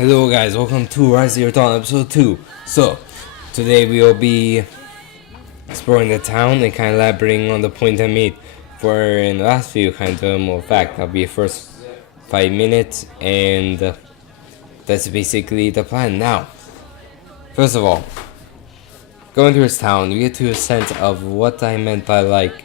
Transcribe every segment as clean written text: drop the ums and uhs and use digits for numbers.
Hello guys, welcome to Rise of Your Dawn episode 2. So, today we will be exploring the town and kind of elaborating on the point I made for in the last video, kind of more fact. That'll be the first 5 minutes, and that's basically the plan. Now, first of all, going through this town, you get to a sense of what I meant by like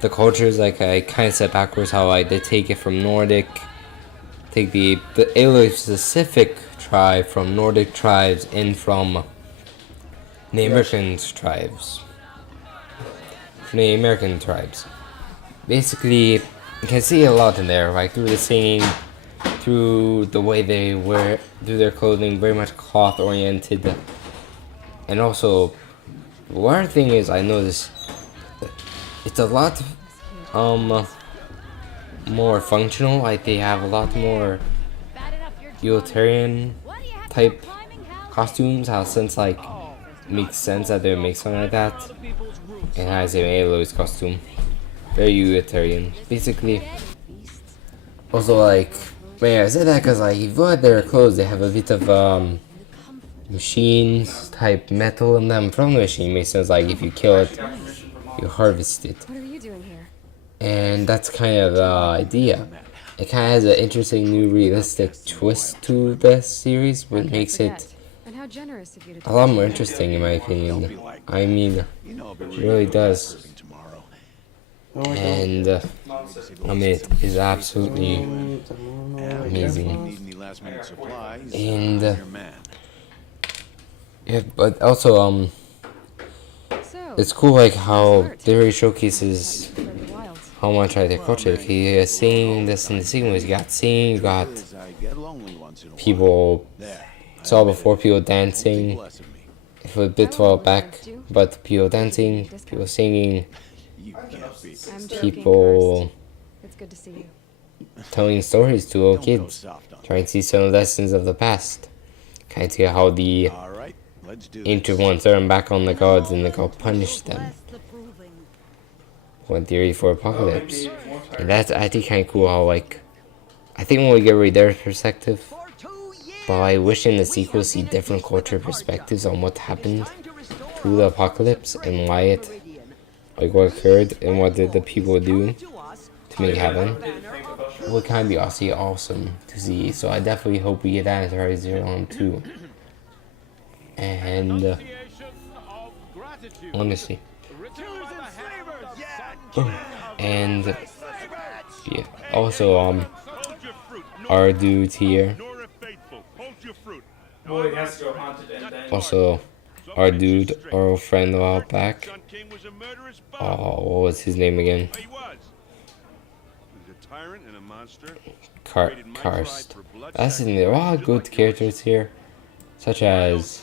the cultures. Like I kind of said backwards how they take it from Nordic. Take the Aloy specific tribe from Nordic tribes and from Native American tribes. From the American tribes. Basically, you can see a lot in there, like through the singing, through the way they wear, through their clothing, very much cloth oriented. And also, one thing is I noticed it's a lot more functional. Like they have a lot more utilitarian type costumes. How since like makes sense that they would make something like that. And has a Aloy's costume, very utilitarian, basically. Also, like, man, I said that because like if you look at their clothes, they have a bit of machines type metal in them. From the machine makes sense. Like if you kill it, you harvest it. What are you doing here? And that's kind of the idea. It kind of has an interesting new realistic twist to the series, which makes it a lot more interesting in my opinion. I mean, it really does. And I mean, it is absolutely amazing. And yeah, but also it's cool like how they really showcases how much I culture. He is seeing this in the sequence. You got singing, you got people saw before, people dancing. It was a bit far back, but people dancing, people singing, people telling stories to little kids, trying to see some lessons of the past. Kind of see how the ancient ones turned back on the gods and the god punished them. One theory for apocalypse, and that's I think kind of cool. How like I think when we get rid of their perspective, but I wish in the sequel see different culture perspectives on what happened to the apocalypse and why it, like what occurred and what did the people do to make it happen. It would kind of be awesome to see. So I definitely hope we get that in Rise Zero on 2. And honestly. And yeah, also our dude here. Also, our dude, our old friend a while back. Oh, what was his name again? Karst. That's in there. A lot of good characters here, such as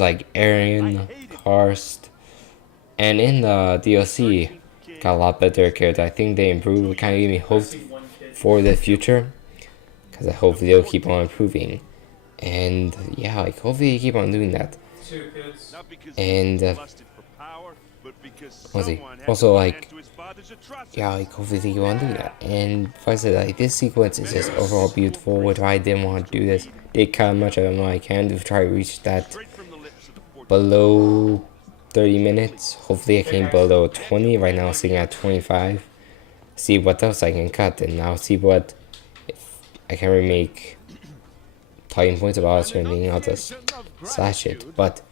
like Arian, Karst. And in the DLC, got a lot better character. I think they improved. Kind of gave me hope for the future, because I hope they'll keep on improving. And yeah, like hopefully they keep on doing that. And also like yeah, like hopefully they keep on doing that. And if I said like this sequence is just overall beautiful, which I didn't want to do this. Did kind of much I don't know I can to try to reach that below 30 minutes. Hopefully I came below 20. Right now I'm sitting at 25. See what else I can cut, and I'll see what if I can remake talking points about a certain thing. I'll just slash it. But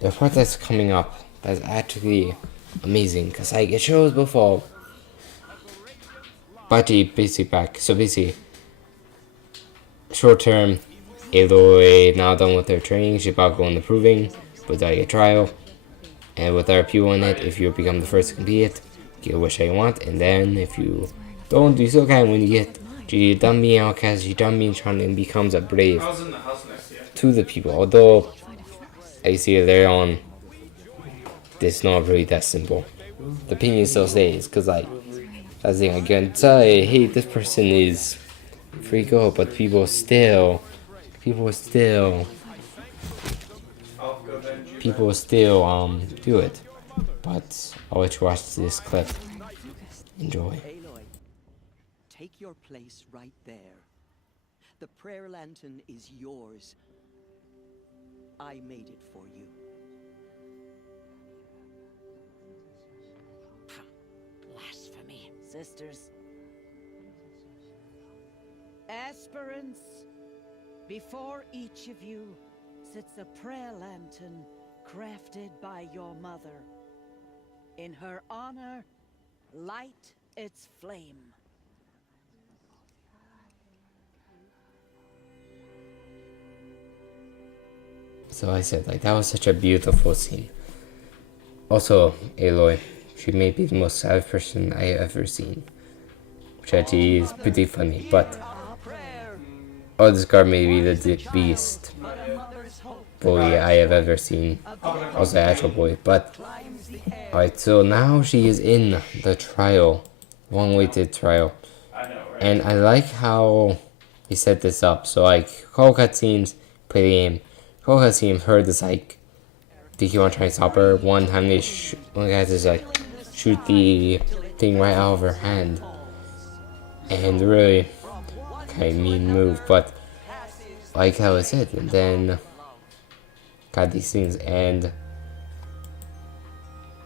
the part that's coming up that's actually amazing, because like it shows before basically back. So basically short term, Aloy now done with their training, she's about going to proving with like a trial. And with our people in it, if you become the first to complete it, get a wish I want. And then if you don't, you still can when you get you done being outcast, you done being trying and becomes a brave to the people. Although I see later on, it's not really that simple. The opinion still stays, because like I think I can say, hey, this person is free go, but people still do it. But I'll let you watch this clip. Enjoy. Take your place right there. The prayer lantern is yours. I made it for you. Blasphemy, sisters. Aspirants, before each of you sits a prayer lantern crafted by your mother. In her honor, light its flame. So I said, like, that was such a beautiful scene. Also, Aloy, she may be the most sad person I have ever seen. Which actually is pretty funny, but oh, this card may be the beast boy I have ever seen. Also, actual boy, but alright, so now she is in the trial, long-awaited trial, and I like how he set this up. So like, whole cutscenes, play the game. Whole cutscene, heard this like, think you want to try and stop her? One time one guy just like shoot the thing right out of her hand, and really kind of mean move, but like how it said, and then got these things, and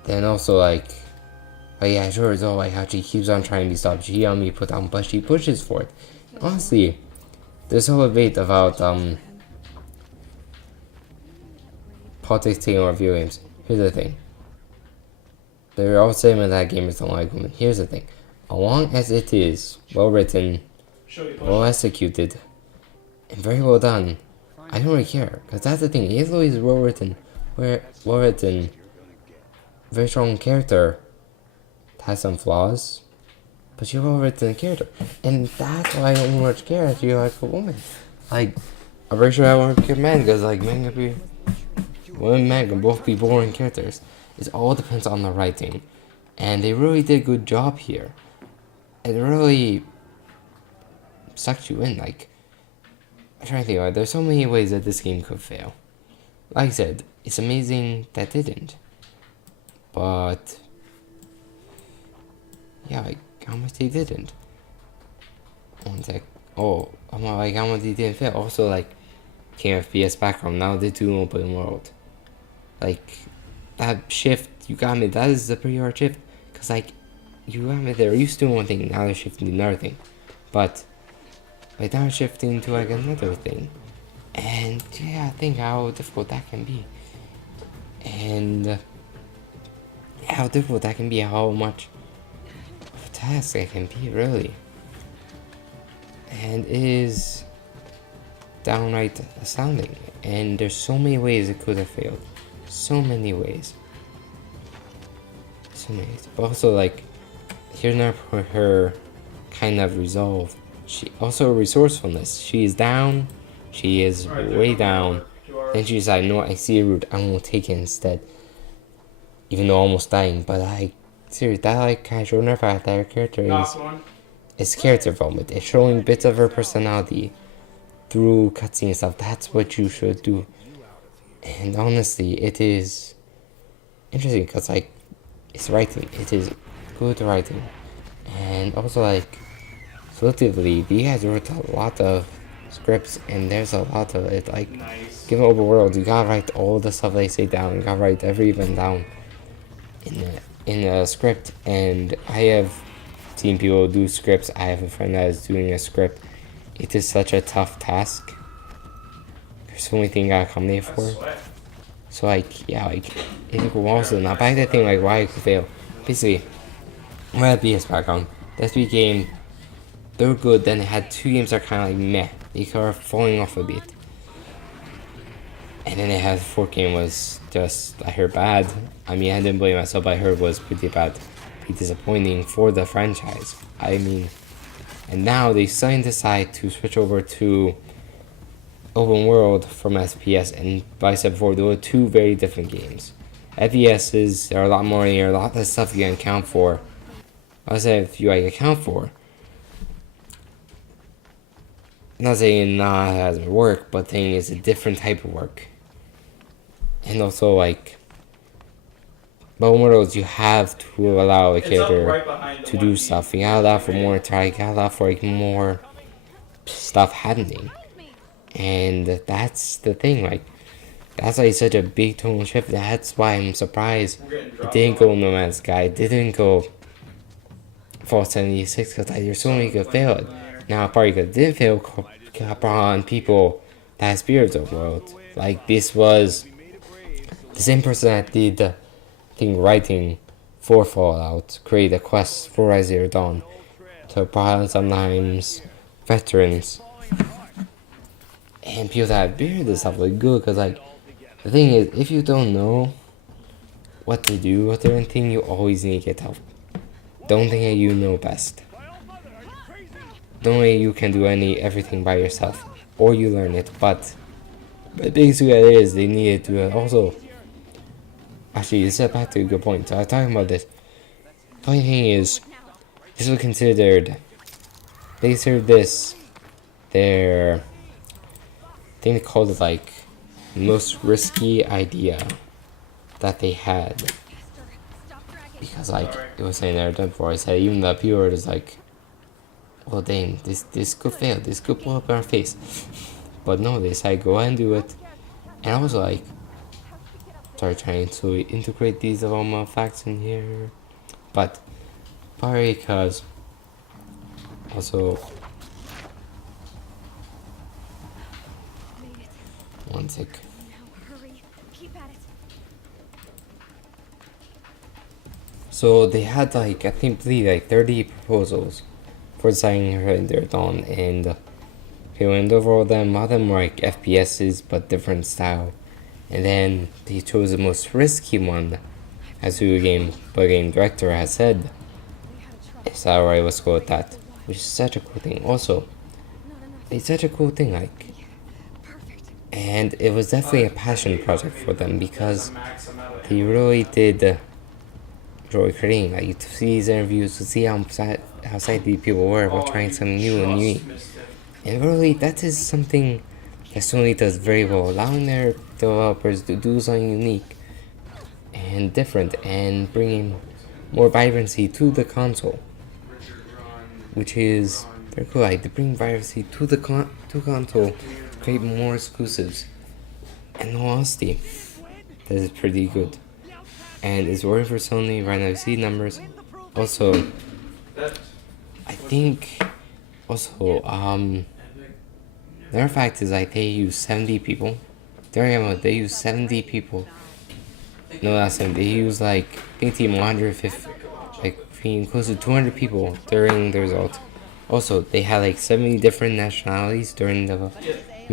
then also like, oh yeah, sure, it's all like how she keeps on trying to be stopped. She on me put down, but she pushes for it. Honestly, this whole debate about politics taking over video games. Here's the thing. They're all saying that gamers don't like women. Here's the thing. As long as it is well written, well executed, and very well done, I don't really care. Because that's the thing. Aloy is well written, very strong character. It has some flaws, but she's a well written character. And that's why I don't much care if you like a woman. Like, I'm pretty sure I won't care men, because like men can be, women and men can both be boring characters. It all depends on the writing. And they really did a good job here. It really sucked you in. Like, I'm trying to think, like, there's so many ways that this game could fail. Like I said, it's amazing that didn't. But yeah, like how much they didn't. One sec. Oh, I'm not like how much they didn't fail. Also, like, came FPS background. Now they do open world. Like, that shift, you got me. That is a pretty hard shift. Cause like, you got me there. Used to one thing, now they're shifting to another thing. But like now shifting to like another thing. And yeah, I think how difficult that can be. And how difficult that can be, how much of a task that can be, really. And it is downright astounding. And there's so many ways it could have failed. So many ways. So many ways. But also, like, here's now her kind of resolve. She also resourcefulness. She is down. She is way down. Then she's like, no, I see a route. I'm gonna take it instead. Even though almost dying, but like, seriously, that like kind of showing her fact that her character is character development. It's showing bits of her personality through cutscene stuff. That's what you should do. And honestly, it is interesting because like, it's writing. It is good writing, and also like, relatively, these guys wrote a lot of scripts, and there's a lot of it. Like, given open world, you gotta write all the stuff they say down. You gotta write every event down in a script. And I have seen people do scripts. I have a friend that is doing a script. It is such a tough task. There's so many things you gotta accommodate for. So like, yeah, like, it's also not back that thing like why it could fail. Basically, I'm at PS background. This game, they were good. Then they had two games that are kind of like meh. They are falling off a bit. And then they had the fourth game was just, I heard bad. I mean, I didn't blame myself, but I heard was pretty bad. Pretty disappointing for the franchise. I mean, and now they suddenly decide to switch over to open world from FPS. And like I said before, there were two very different games. FPSs, there are a lot more in here, a lot of stuff you can account for. I said if you like account for. Not saying it hasn't worked, but saying it's a different type of work. And also, like, but worlds, you have to allow a character to do stuff. You gotta allow for more try. You gotta allow for like more stuff happening. And that's the thing, like, that's like such a big tonal shift. That's why I'm surprised it didn't go No Man's Sky, it didn't go Fallout 76, because like, there's so many could fail it. Now, probably could didn't fail upon people that spirit of world. Like, this was the same person that did the thing writing for Fallout, create a quest for Rise Zero Dawn to probably sometimes veterans and people that have beard and stuff like good, because like the thing is, if you don't know what to do with certain thing, you always need to get help. Don't think that you know best. Don't think you can do everything by yourself, or you learn it. But the biggest thing that is, they needed to also. Actually, this is back to a good point. So I was talking about this. Funny thing is, this was considered. They considered this their. I think they called it like most risky idea that they had, because like it was saying there before. I said even the people were just like, well dang, this could fail, this could blow up in our face. But no, they decided go ahead and do it. And I was like, started trying to integrate these development facts in here, but probably because also one sec. So they had like, I think, like 30 proposals for designing their Dawn, and they went over all them. All of them were like FPSs, but different style. And then they chose the most risky one, as the game director has said. Is that right? Let's go with that. Which is such a cool thing. Also, it's such a cool thing, like. And it was definitely a passion project for them, because they really did enjoy creating. Like, to see these interviews, to see how excited people were about trying something new and unique. And really, that is something that Sony does very well, allowing their developers to do something unique and different, and bringing more vibrancy to the console, which is very cool. Like, to bring vibrancy to the console, create more exclusives. And in all honesty, that is pretty good, and it's working for Sony right now. You see numbers. Also, I think another fact is like they use 70 people. They use 70 people. No, not 70. They use like, I think team 150, like close to 200 people during the result. Also, they had like 70 different nationalities during the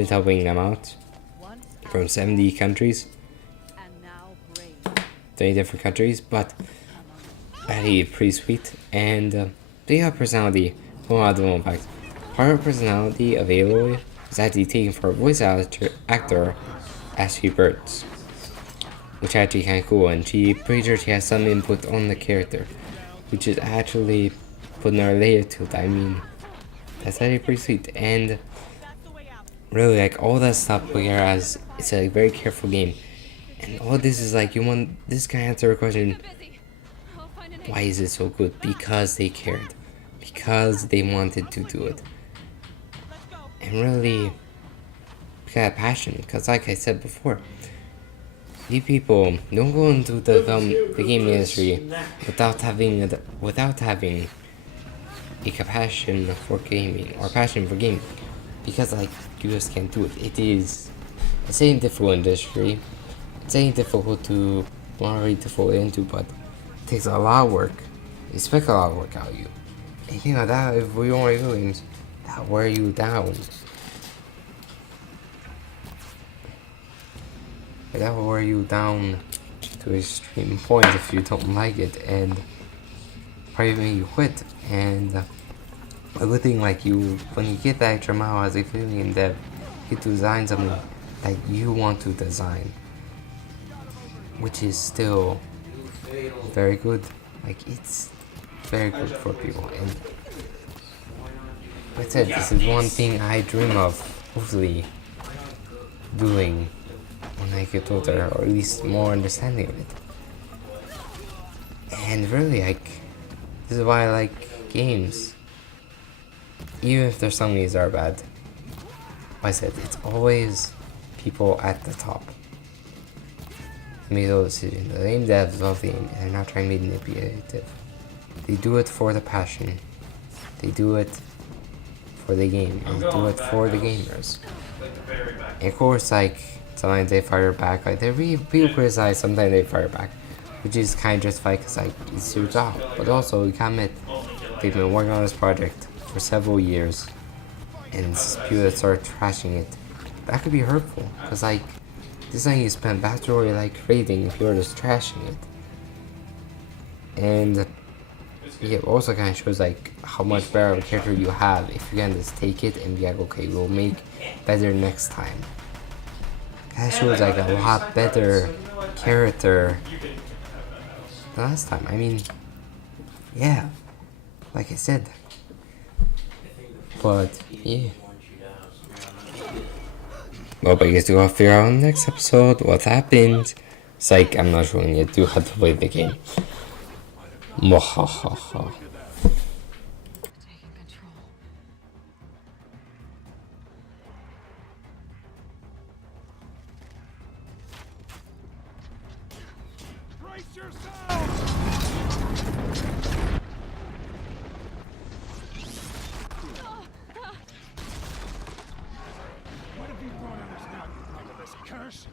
helping them out from 70 countries. 30 different countries, but actually pretty sweet. And they have personality from a lot of the impacts. Part of personality of Aloy is actually taken for a voice actor Ashley Burts, which is actually kind of cool, and pretty sure she has some input on the character, which is actually putting her layer to it. I mean, that's actually pretty sweet. And really, like, all that stuff, whereas it's a very careful game, and all this is like, you want this kind of answer a question, why is it so good? Because they cared, because they wanted to do it, and really because of passion. Because like I said before, these people don't go into the game industry without having a passion for gaming, or passion for gaming, because like, you just can't do it. It's a difficult industry. It's difficult to already difficult into, but it takes a lot of work. They expect a lot of work out of you. And you know that if we only games, that wear you down. That will wear you down to an extreme point if you don't like it, and probably make you quit. And a good thing, like, when you get that extra mile as a feeling in depth, you get to design something that you want to design, which is still very good. Like, it's very good for people. And like I said, this is one thing I dream of hopefully doing when I get older, or at least more understanding of it. And really, like, this is why I like games. Even if there's some games that are bad, I said, it's always people at the top who make those decisions. The game devs love the game, and they're not trying to be manipulative. They do it for the passion. They do it for the game, and they do it for the gamers. And of course, like, sometimes they fire back. Like, people criticize, sometimes they fire back, which is kind of justified because, like, it's your job. But also, you can't admit, they've been working on this project for several years, and people that start trashing it, that could be hurtful. Because, like, this is something you spent vast majority, like, creating if you're just trashing it. And yeah, it also kind of shows, like, how much better of a character you have if you can just take it and be like, okay, we'll make better next time. That shows, like, a lot better character than last time. I mean, yeah, like I said. But, yeah. Well, but I guess we'll figure out in the next episode what happened. It's like, I'm not showing you, do have to play the game. Mwahaha. Curse!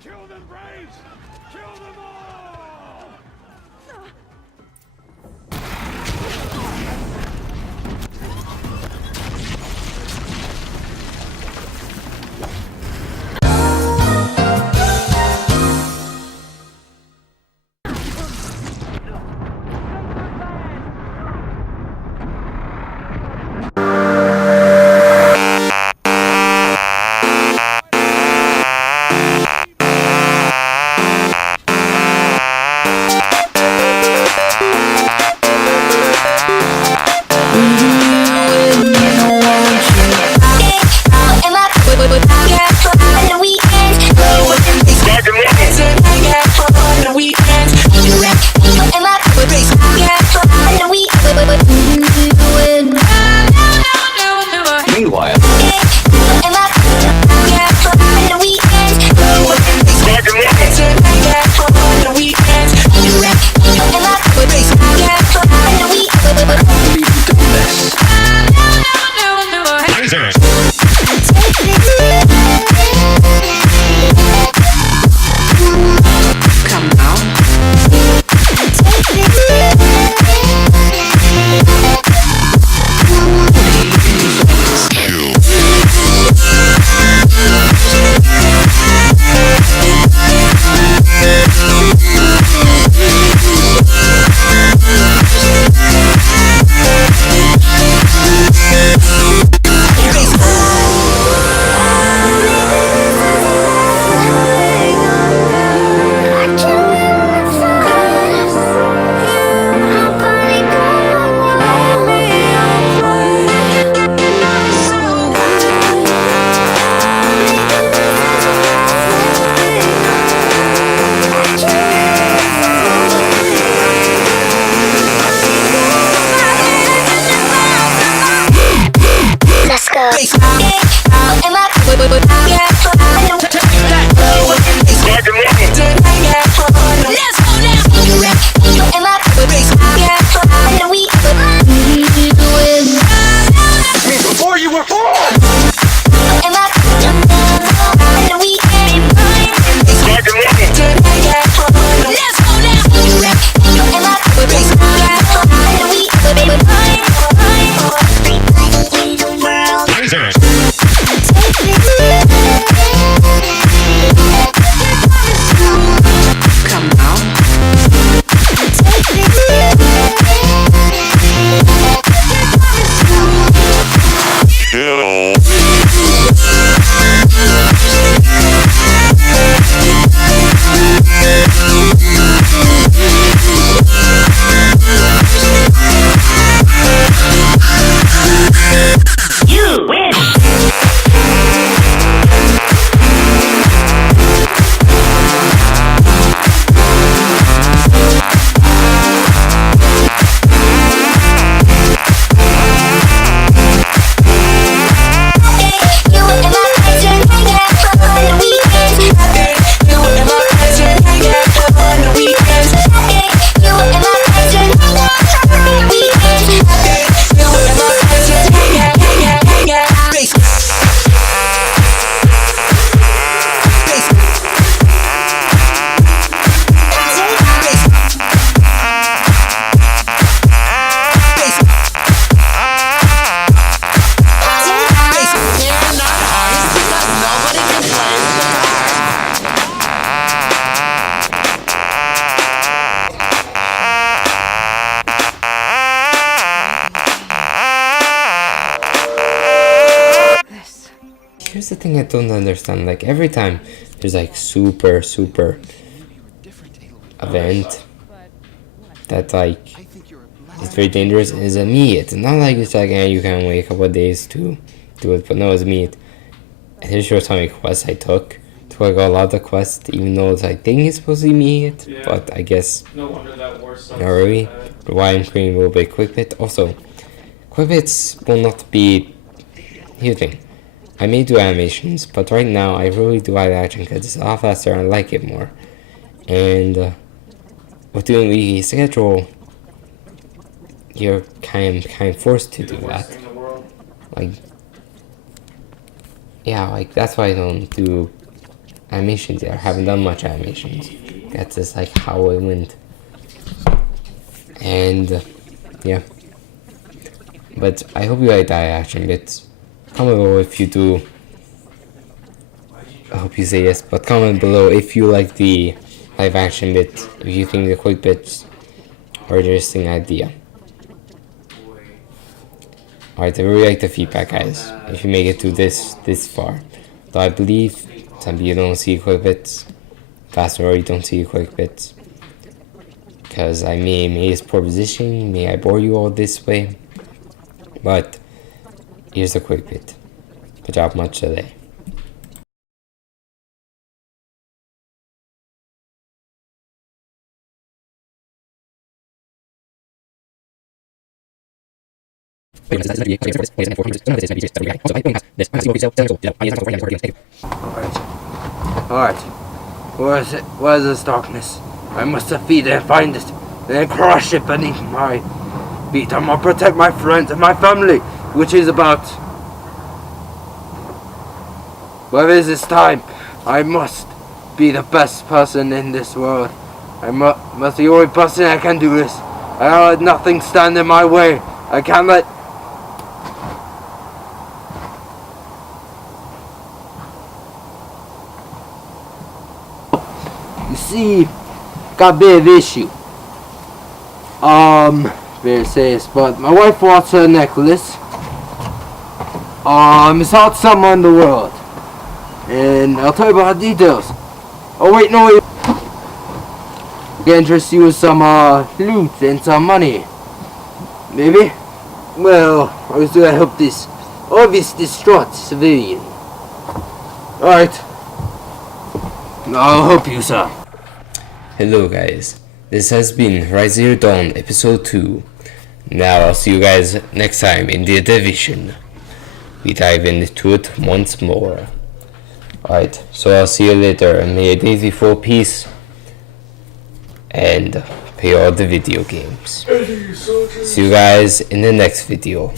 Kill them, Braves! Kill them all! here's the thing I don't understand. Like, every time there's like super event that like it's very dangerous, is a meat. It's not like it's like, you can wait a couple of days to do it, but no, it's meat. And here's shows how many quests I took. Took a lot of quests, even though it's like, I think it's supposed to be meat, but I guess No wonder that war sucks. not really. But why I'm creating a little bit quick bit. Also, quick bits will not be. Here's the thing. I may do animations, but right now I really do live action because it's a lot faster and I like it more. And with doing the schedule, you're kind of forced to do that. Like, yeah, like that's why I don't do animations yet. I haven't done much animations. That's just like how it went. And yeah, but I hope you like that action bits. Comment below if you do. I hope you say yes, but comment below if you like the live action bit, if you think the quick bits are an interesting idea. Alright, I really like the feedback, guys. If you make it to this far. Though I believe some people don't see quick bits. Vast majority don't see quick bits. Because I may it's poor positioning, may I bore you all this way. But here's a quick bit. Good job much today. Alright. Where is it? Where is this darkness? I must defeat it and find it. Then crush it beneath my feet. I must protect my friends and my family, which is about. Where is this time? I must be the best person in this world. I must be the only person that can do this. I don't let nothing stand in my way. I can't let. You see, got a bit of issue. Very serious, but my wife wants her necklace. It's out somewhere in the world. And I'll tell you about the details. Oh wait, no wait. Get interest you with some loot and some money. Maybe? Well, I was gonna help this obvious distraught civilian. Alright. I'll help you, sir. Hello guys, this has been Rise Zero Dawn episode 2. Now I'll see you guys next time in the Division. We dive into it once more. Alright, so I'll see you later, and may your days be full of peace and play all the video games. See you guys in the next video.